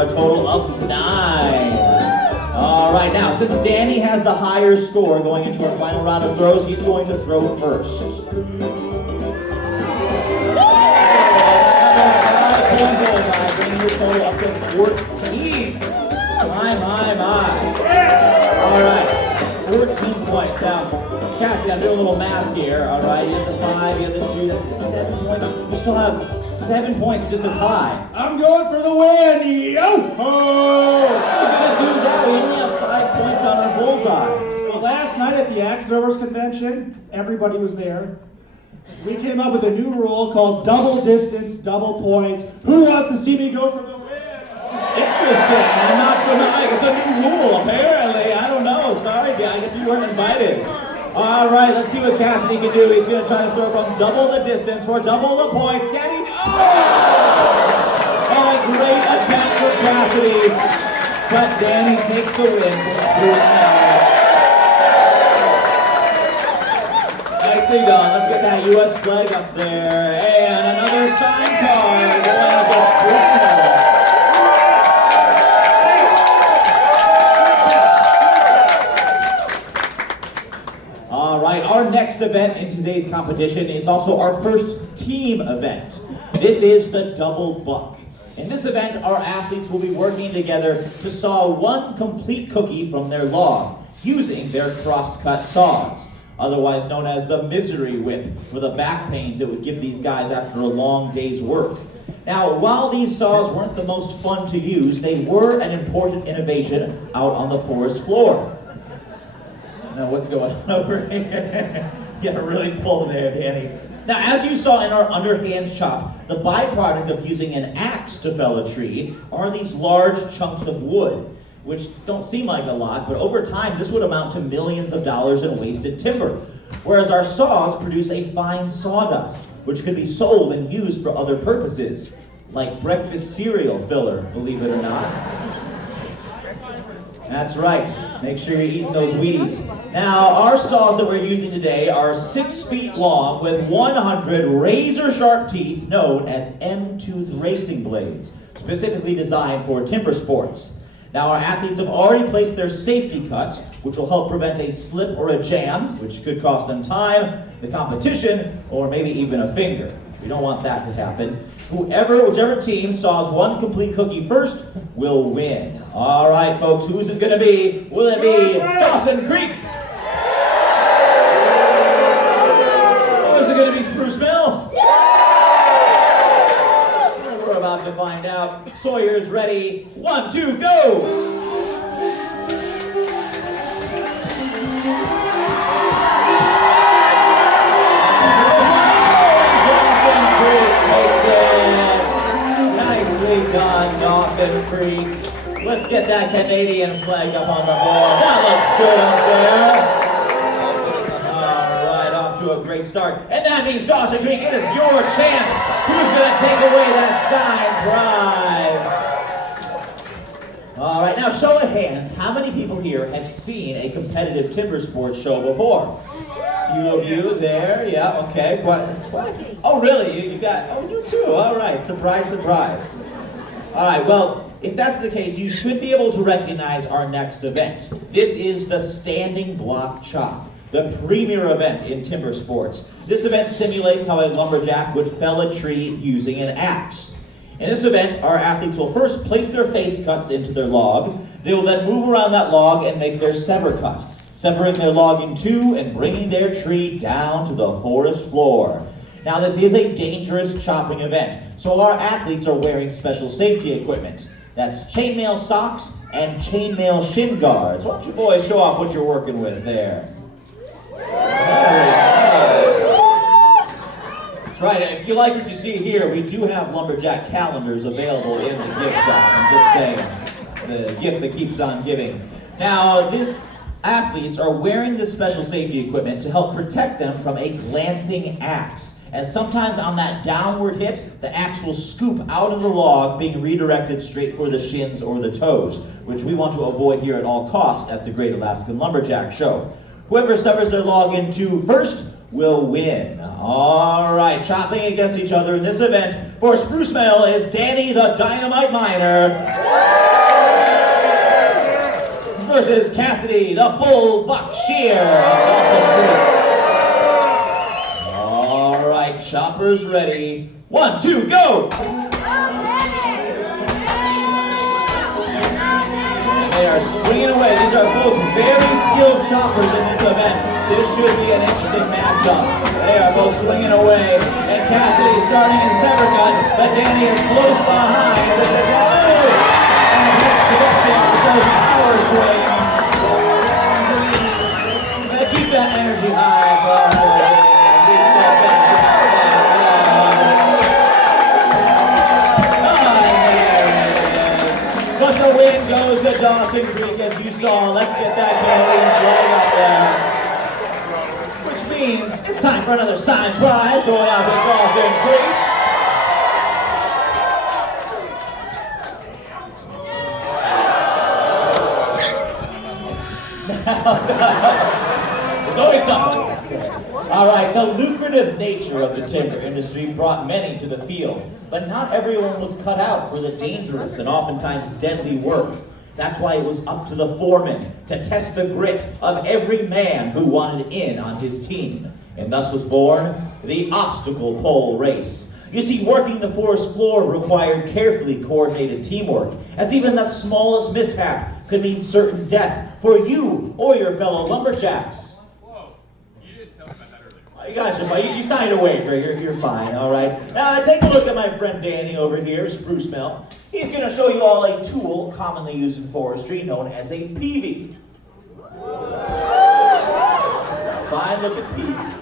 a total of 9. All right, now, since Danny has the higher score going into our final round of throws, he's going to throw first. Bringing your total up to 14. My. All right, 14 points. Now, Cassie, I'm doing a little math here. All right, you have the 5, you have the 2, that's 7 points. You still have 7 points, just a tie. I'm going for the win. Yo-ho! How are we going to do that? We only have 5 points on our bullseye. Well, last night at the Axe Throwers Convention, everybody was there. We came up with a new rule called double distance, double points. Who wants to see me go for the win? Interesting. I'm not familiar. It's a new rule, apparently. I don't know. Sorry, I guess you weren't invited. All right, let's see what Cassidy can do. He's going to try to throw from double the distance for double the points. Can he? Oh! And a great attempt for Cassidy. But Danny takes the win. Nicely done. Let's get that U.S. flag up there. And another sign card going up to Spruce Medal. Our next event in today's competition is also our first team event. This is the double buck. In this event, our athletes will be working together to saw one complete cookie from their log using their cross-cut saws, otherwise known as the misery whip, for the back pains it would give these guys after a long day's work. Now, while these saws weren't the most fun to use, they were an important innovation out on the forest floor. Now, what's going on over here? You gotta really pull there, Danny. Now, as you saw in our underhand chop, the byproduct of using an axe to fell a tree are these large chunks of wood, which don't seem like a lot, but over time, this would amount to millions of dollars in wasted timber. Whereas our saws produce a fine sawdust, which could be sold and used for other purposes, like breakfast cereal filler, believe it or not. That's right. Make sure you're eating those Wheaties. Now, our saws that we're using today are 6 feet long with 100 razor-sharp teeth known as M-tooth racing blades, specifically designed for timber sports. Now, our athletes have already placed their safety cuts, which will help prevent a slip or a jam, which could cost them time, the competition, or maybe even a finger. We don't want that to happen. Whichever team saws one complete cookie first will win. All right, folks, who's it going to be? Will it be Dawson Creek? Or is it going to be Spruce Mill? We're about to find out. Sawyer's ready. 1, 2, go! Done, Dawson Creek. Let's get that Canadian flag up on the board. That looks good up there. All right, off to a great start. And that means Dawson Creek, it is your chance. Who's going to take away that signed prize? All right, now show of hands. How many people here have seen a competitive timber sports show before? Few of you there, yeah, okay. What? Oh, really? You got, oh, you too. All right, surprise, surprise. All right, well, if that's the case, you should be able to recognize our next event. This is the standing block chop, the premier event in timber sports. This event simulates how a lumberjack would fell a tree using an axe. In this event, our athletes will first place their face cuts into their log. They will then move around that log and make their sever cut, separating their log in two and bringing their tree down to the forest floor. Now, this is a dangerous chopping event, so our athletes are wearing special safety equipment. That's chainmail socks and chainmail shin guards. Why don't you boys show off what you're working with there? That's right. If you like what you see here, we do have lumberjack calendars available in the gift shop. I'm just saying, the gift that keeps on giving. Now, these athletes are wearing this special safety equipment to help protect them from a glancing axe. And sometimes on that downward hit, the axe will scoop out of the log, being redirected straight for the shins or the toes, which we want to avoid here at all costs at the Great Alaskan Lumberjack Show. Whoever severs their log in two first will win. All right, chopping against each other in this event, for Spruce Mill is Danny the Dynamite Miner versus Cassidy the Bull Buck Shear of Dawson Creek. All right, choppers ready. 1, 2, go! They are swinging away. These are both very skilled choppers in this event. This should be an interesting matchup. They are both swinging away. And Cassidy starting in center gun, but Danny is close behind. This is and hits him with those power swings. Keep that energy high for our boy. He's still finishing out that. But the win goes to Dawson Creek, as you saw. Let's get that Canadian flag up there. Which means it's time for another signed prize going out to Dawson Creek. There's always something. All right, the lucrative nature of the timber industry brought many to the field, but not everyone was cut out for the dangerous and oftentimes deadly work. That's why it was up to the foreman to test the grit of every man who wanted in on his team. And thus was born the obstacle pole race. You see, working the forest floor required carefully coordinated teamwork, as even the smallest mishap could mean certain death for you or your fellow lumberjacks. Whoa, you didn't tell me about that earlier. Oh, you guys are fine. You signed a waiver. You're fine, all right? Now, take a look at my friend Danny over here, Spruce Mill. He's going to show you all a tool commonly used in forestry known as a peavey. Fine looking peavey.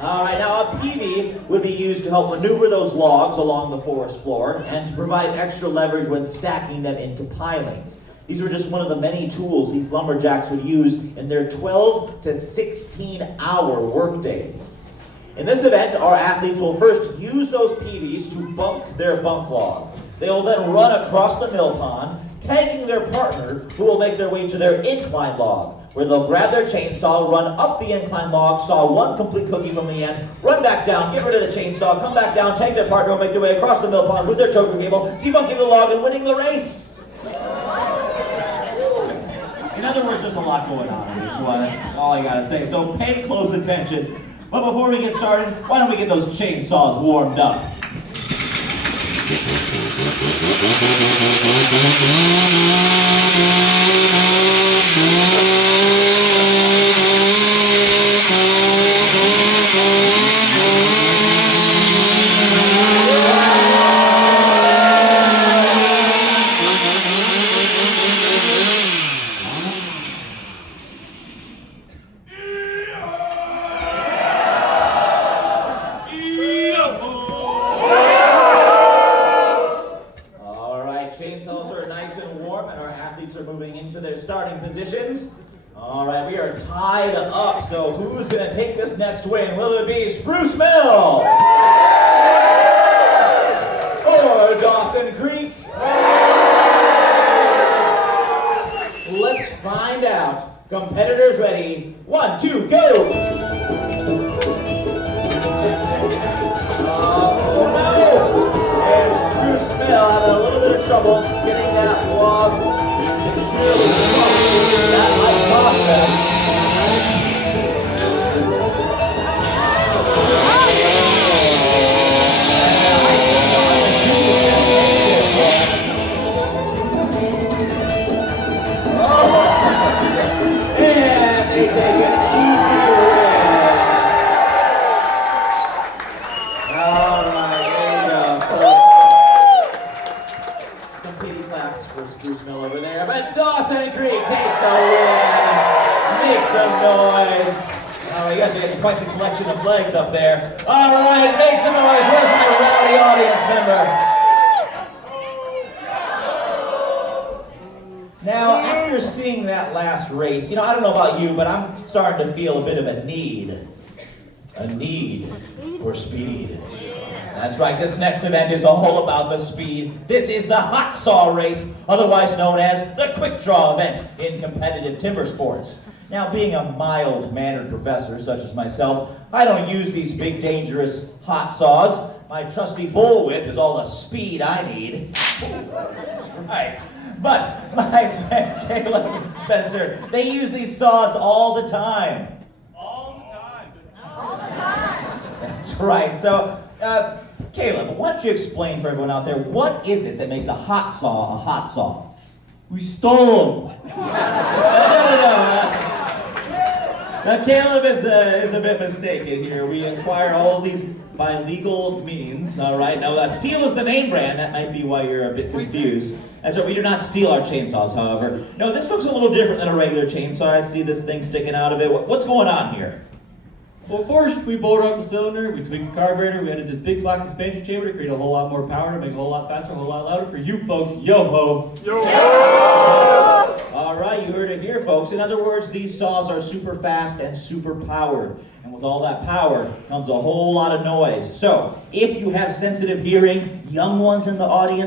All right, now a peavey would be used to help maneuver those logs along the forest floor and to provide extra leverage when stacking them into pilings. These were just one of the many tools these lumberjacks would use in their 12 to 16-hour workdays. In this event, our athletes will first use those peaveys to bunk their bunk log. They will then run across the mill pond, tagging their partner, who will make their way to their incline log, where they'll grab their chainsaw, run up the incline log, saw one complete cookie from the end, run back down, get rid of the chainsaw, come back down, tag their partner, and make their way across the mill pond with their choker cable, debunking the log and winning the race. In other words, there's a lot going on in this one. That's all I gotta say. So pay close attention. But before we get started, why don't we get those chainsaws warmed up? Chainsaws are nice and warm, and our athletes are moving into their starting positions. All right, we are tied up, so who's going to take this next win? Will it be Spruce Mill? Or Dawson Creek? Let's find out. Competitors ready. 1, 2, go! Having a little bit of trouble getting that log securely closed. That might cost them. And they take an easy win. All right, there you go. For Spruce Mill over there, but Dawson Creek takes the win. Make some noise. Oh, you guys are getting quite the collection of flags up there. All right, make some noise. Where's my rowdy audience member? Now, after seeing that last race, I don't know about you, but I'm starting to feel a bit of a need for speed. That's right, this next event is all about the speed. This is the hot saw race, otherwise known as the quick draw event in competitive timber sports. Now, being a mild-mannered professor such as myself, I don't use these big, dangerous hot saws. my trusty bullwhip is all the speed I need. That's right. But my friend Caleb and Spencer, they use these saws all the time. All the time. That's right. So, Caleb, why don't you explain for everyone out there, what is it that makes a hot saw a hot saw? We stole them. Now, Caleb is a bit mistaken here. We acquire all these by legal means, all right? Now, steel is the name brand. That might be why you're a bit confused. That's right, we do not steal our chainsaws, however. No, this looks a little different than a regular chainsaw. I see this thing sticking out of it. What's going on here? Well, first we bolted up the cylinder, we tweaked the carburetor, we added this big black expansion chamber to create a whole lot more power, to make it a whole lot faster, a whole lot louder for you folks. Yo-ho! All right, you heard it here, folks. In other words, these saws are super fast and super powered. And with all that power comes a whole lot of noise. So, if you have sensitive hearing, young ones in the audience,